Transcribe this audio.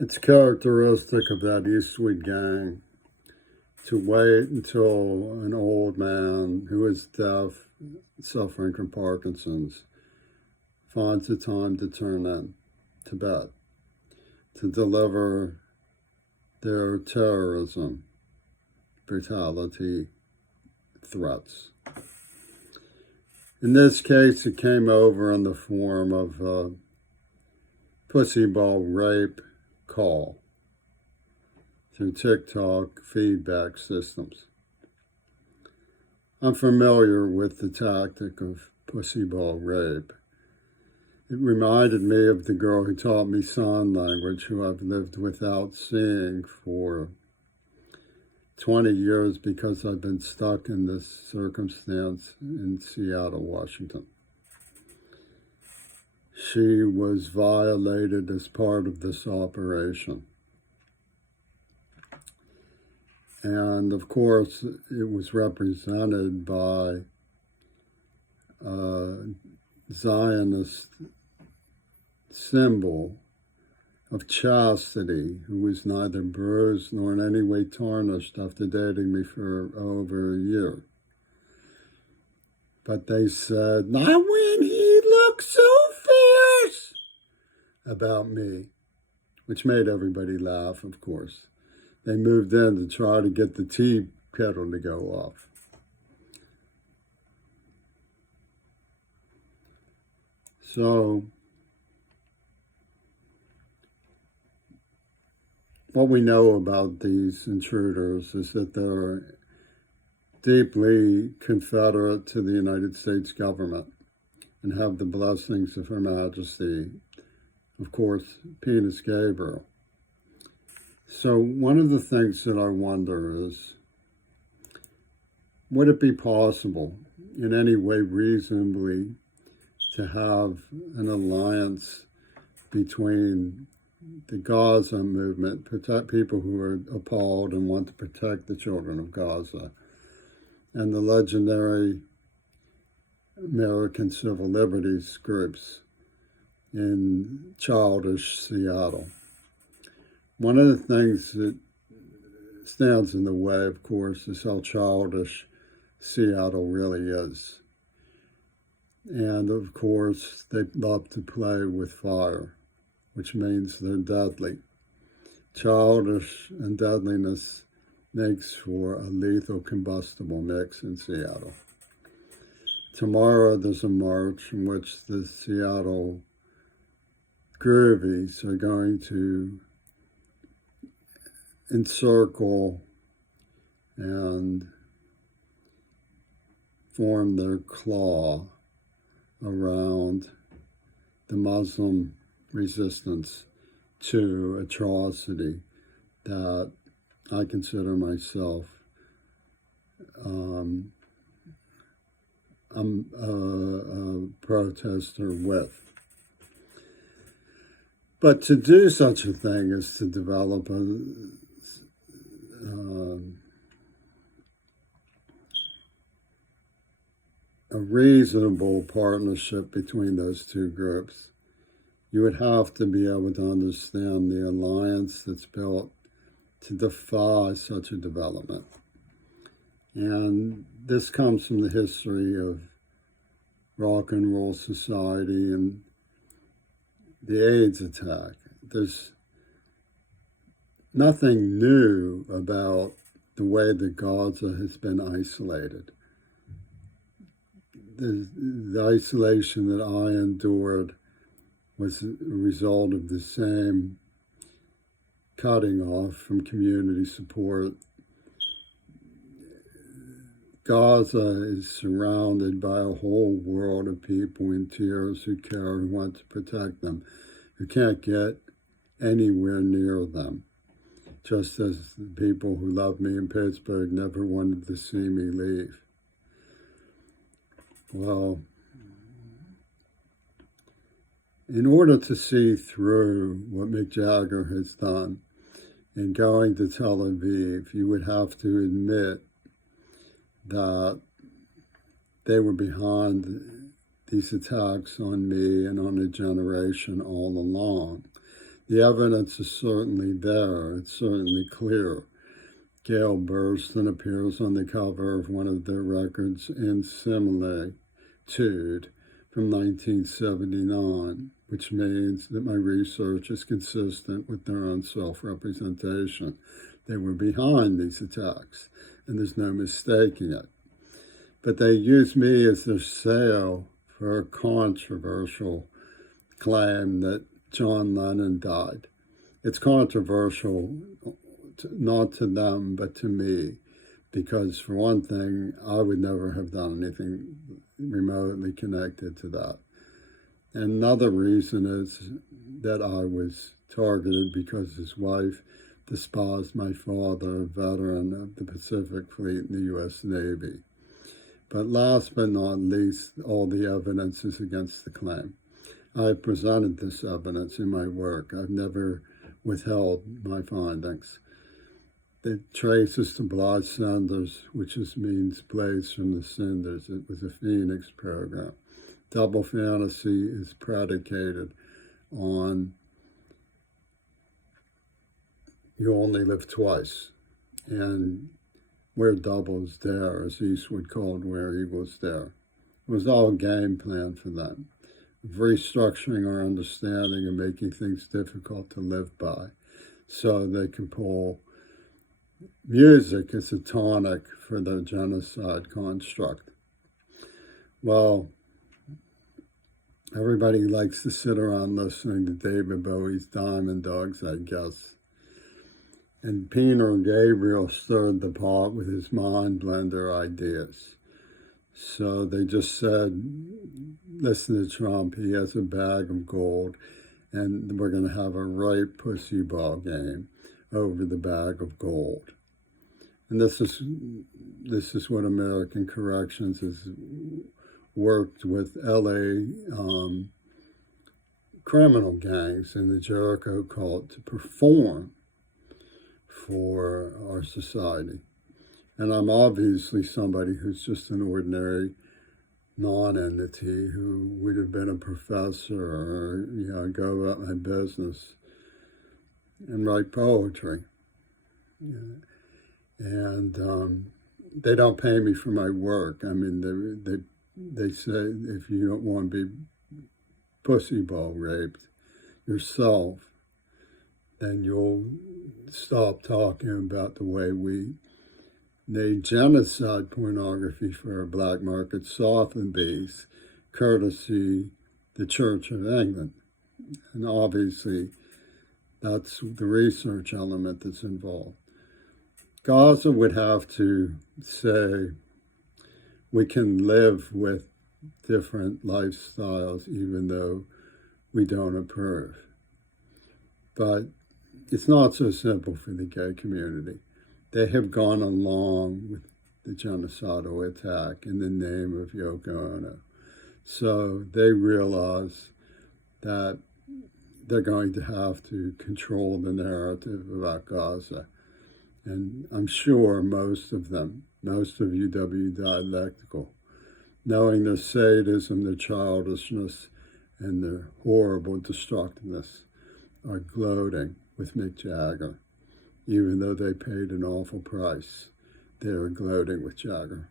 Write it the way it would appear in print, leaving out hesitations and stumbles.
It's characteristic of that Eastwood gang to wait until an old man who is deaf, suffering from Parkinson's, finds the time to turn in to bed, to deliver their terrorism, brutality, threats. In this case, it came over in the form of a pussy ball rape call through TikTok feedback systems. I'm familiar with the tactic of pussy ball rape. It reminded me of the girl who taught me sign language, who I've lived without seeing for 20 years because I've been stuck in this circumstance in Seattle, Washington. She was violated as part of this operation. And of course, it was represented by a Zionist symbol of chastity, who was neither bruised nor in any way tarnished after dating me for over a year. But they said, "Not when he looked so fierce," about me, which made everybody laugh, of course. They moved in to try to get the tea kettle to go off. So, what we know about these intruders is that they're deeply Confederate to the United States government and have the blessings of Her Majesty, of course, Penis Gabriel. So one of the things that I wonder is, would it be possible in any way reasonably to have an alliance between the Gaza movement, protect people who are appalled and want to protect the children of Gaza, and the legendary American civil liberties groups in childish Seattle? One of the things that stands in the way, of course, is how childish Seattle really is. And of course, they love to play with fire, which means they're deadly. Childish and deadliness makes for a lethal combustible mix in Seattle. Tomorrow there's a march in which the Seattle Groovies are going to encircle and form their claw around the Muslim resistance to atrocity that I consider myself a protester with. But to do such a thing is to develop a reasonable partnership between those two groups. You would have to be able to understand the alliance that's built to defy such a development. And this comes from the history of rock and roll society and the AIDS attack. There's nothing new about the way that Gaza has been isolated. The isolation that I endured was a result of the same cutting off from community support. Gaza is surrounded by a whole world of people in tears who care, who want to protect them, who can't get anywhere near them. Just as the people who love me in Pittsburgh never wanted to see me leave. Well, in order to see through what Mick Jagger has done in going to Tel Aviv, you would have to admit that they were behind these attacks on me and on a generation all along. The evidence is certainly there. It's certainly clear. Gail Burston appears on the cover of one of their records in Similitude from 1979, which means that my research is consistent with their own self-representation. They were behind these attacks, and there's no mistaking it. But they use me as their sale for a controversial claim that John Lennon died. It's controversial not to them, but to me, because for one thing, I would never have done anything remotely connected to that. Another reason is that I was targeted because his wife despised my father, a veteran of the Pacific Fleet in the U.S. Navy. But last but not least, all the evidence is against the claim. I have presented this evidence in my work. I've never withheld my findings. It traces to blood cinders, which means blaze from the cinders. It was a Phoenix program. Double fantasy is predicated on you only live twice. And where double is there, as Eastwood called where evil's there. It was all a game plan for them, of restructuring our understanding and making things difficult to live by so they can pull music as a tonic for their genocide construct. Well, everybody likes to sit around listening to David Bowie's Diamond Dogs, I guess. And Peter Gabriel stirred the pot with his mind blender ideas. So they just said, listen to Trump, he has a bag of gold, and we're going to have a right pussy ball game over the bag of gold. And this is what American Corrections has worked with LA criminal gangs in the Jericho cult to perform for our society. And I'm obviously somebody who's just an ordinary non-entity who would have been a professor or, go about my business and write poetry. And they don't pay me for my work. I mean, they say if you don't want to be pussy ball raped yourself, then you'll stop talking about the way we made genocide pornography for our black market Sotheby's, courtesy the Church of England. And obviously, that's the research element that's involved. Gaza would have to say we can live with different lifestyles even though we don't approve. But it's not so simple for the gay community. They have gone along with the genocidal attack in the name of Yoko Ono. So they realize that they're going to have to control the narrative about Gaza. And I'm sure most of UW dialectical, knowing their sadism, their childishness, and their horrible destructiveness, are gloating with Mick Jagger. Even though they paid an awful price, they are gloating with Jagger.